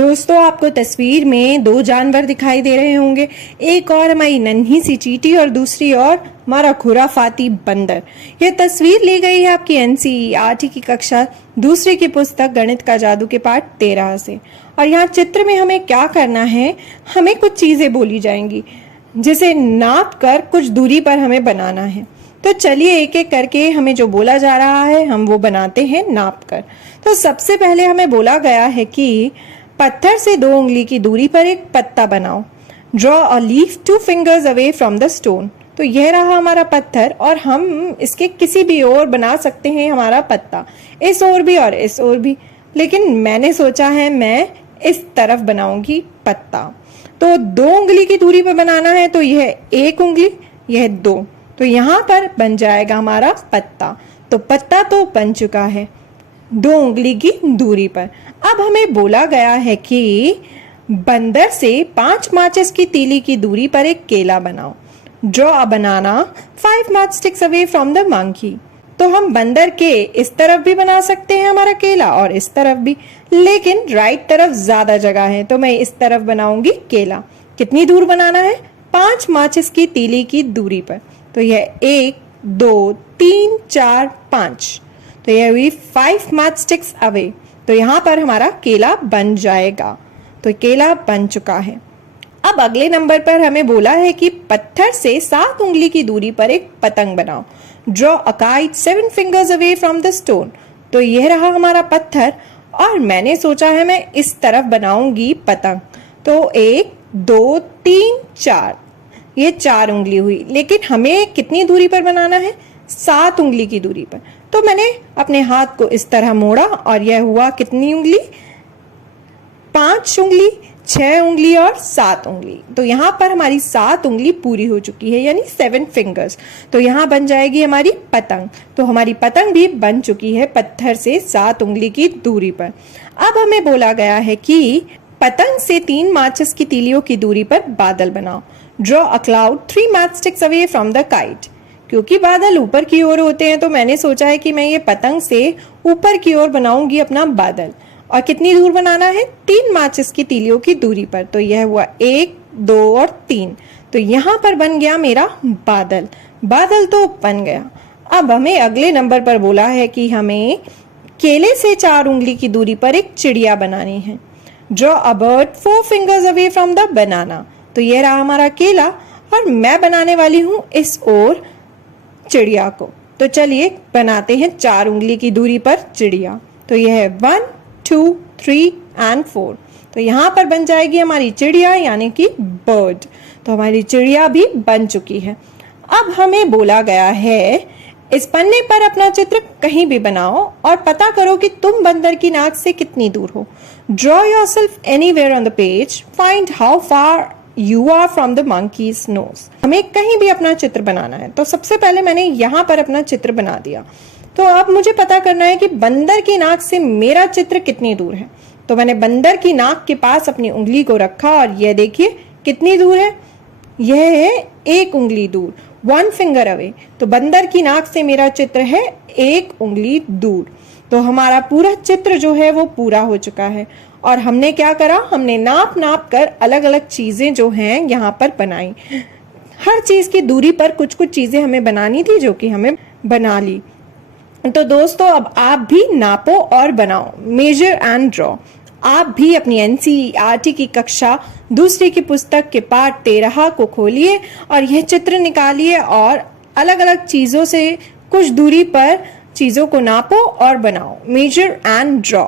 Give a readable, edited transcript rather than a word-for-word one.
दोस्तों, आपको तस्वीर में दो जानवर दिखाई दे रहे होंगे। एक और हमारी नन्ही सी चींटी और दूसरी और हमारा खुराफाती बंदर। यह तस्वीर ली गई है आपकी एनसीईआरटी की कक्षा दूसरी की पुस्तक गणित का जादू के पाठ 13 से। और यहाँ चित्र में हमें क्या करना है, हमें कुछ चीजें बोली जाएंगी जिसे नाप कर कुछ दूरी पर हमें बनाना है। तो चलिए एक एक करके हमें जो बोला जा रहा है हम वो बनाते हैं नाप कर। तो सबसे पहले हमें बोला गया है कि पत्थर से 2 उंगली की दूरी पर एक पत्ता बनाओ। Draw a leaf 2 fingers away from the stone. तो यह रहा हमारा पत्थर और हम इसके किसी भी ओर बना सकते हैं हमारा पत्ता, इस ओर भी और इस ओर भी। लेकिन मैंने सोचा है मैं इस तरफ बनाऊंगी पत्ता। तो 2 उंगली की दूरी पर बनाना है, तो यह 1 उंगली, यह 2, तो यहाँ पर बन जाएगा हमारा पत्ता। तो पत्ता तो बन चुका है 2 उंगली की दूरी पर। अब हमें बोला गया है कि बंदर से 5 माचिस की तीली की दूरी पर एक केला बनाओ। Draw a banana 5 match sticks away from the monkey. तो हम बंदर के इस तरफ भी बना सकते हैं हमारा केला और इस तरफ भी, लेकिन राइट तरफ ज्यादा जगह है तो मैं इस तरफ बनाऊंगी केला। कितनी दूर बनाना है? 5 माचिस की तीली की दूरी पर। तो यह 1 2 3 4 5, तो यह हुई 5 मैच स्टिक्स अवे। तो यहाँ पर हमारा केला बन जाएगा। तो केला बन चुका है। अब अगले नंबर पर हमें बोला है कि पत्थर से 7 उंगली की दूरी पर एक पतंग बनाओ। Draw a kite 7 fingers away from the stone. तो यह रहा हमारा पत्थर और मैंने सोचा है मैं इस तरफ बनाऊंगी पतंग। तो 1 2 3 4, ये 4 उंगली हुई, लेकिन हमें कितनी दूरी पर बनाना है? 7 उंगली की दूरी पर। तो मैंने अपने हाथ को इस तरह मोड़ा और यह हुआ कितनी उंगली? 5 उंगली, 6 उंगली और 7 उंगली। तो यहाँ पर हमारी 7 उंगली पूरी हो चुकी है, यानी 7 fingers। तो यहाँ बन जाएगी हमारी पतंग। तो हमारी पतंग भी बन चुकी है पत्थर से 7 उंगली की दूरी पर। अब हमें बोला गया है कि पतंग से 3 माचिस की तीलियों की दूरी पर बादल बनाओ। Draw a cloud 3 match sticks away from the kite. क्योंकि बादल ऊपर की ओर होते हैं तो मैंने सोचा है कि मैं ये पतंग से ऊपर की ओर बनाऊंगी अपना बादल। और कितनी दूर बनाना है? 3 माचिस की तीलियों की दूरी पर। तो यह हुआ 1 2 और 3। तो यहाँ पर बन गया मेरा बादल। बादल तो बन गया। अब हमें अगले नंबर पर बोला है कि हमें केले से 4 उंगली की दूरी पर एक चिड़िया बनानी है। Draw a bird 4 fingers away from the banana. तो यह रहा हमारा केला और मैं बनाने वाली हूँ इस ओर चिड़िया को। तो चलिए बनाते हैं 4 उंगली की दूरी पर चिड़िया। तो यह है 1 2 3 एंड 4। तो यहाँ पर बन जाएगी हमारी चिड़िया, यानी कि बर्ड। तो हमारी चिड़िया भी बन चुकी है। अब हमें बोला गया है इस पन्ने पर अपना चित्र कहीं भी बनाओ और पता करो कि तुम बंदर की नाक से कितनी दूर हो। Draw yourself anywhere on the page, find how far you are from the monkey's nose. हमें कहीं भी अपना चित्र बनाना है। तो सबसे पहले मैंने यहाँ पर अपना चित्र बना दिया। तो अब मुझे पता करना है कि बंदर की नाक से मेरा चित्र कितनी दूर है। तो मैंने बंदर की नाक के पास अपनी उंगली को रखा और यह देखिए कितनी दूर है। यह है 1 उंगली दूर, 1 finger अवे। तो बंदर की नाक से मेरा चित्र है 1 उंगली दूर। तो हमारा पूरा चित्र जो है वो पूरा हो चुका है। और हमने क्या करा? हमने नाप नाप कर अलग अलग चीजें जो हैं यहाँ पर बनाई। हर चीज की दूरी पर कुछ कुछ चीजें हमें बनानी थी जो कि हमें बना ली। तो दोस्तों, अब आप भी नापो और बनाओ, मेजर एंड ड्रॉ। आप भी अपनी एनसीईआरटी की कक्षा दूसरी की पुस्तक के पाठ 13 को खोलिए और यह चित्र निकालिए और अलग अलग चीजों से कुछ दूरी पर चीजों को नापो और बनाओ, मेजर एंड ड्रॉ।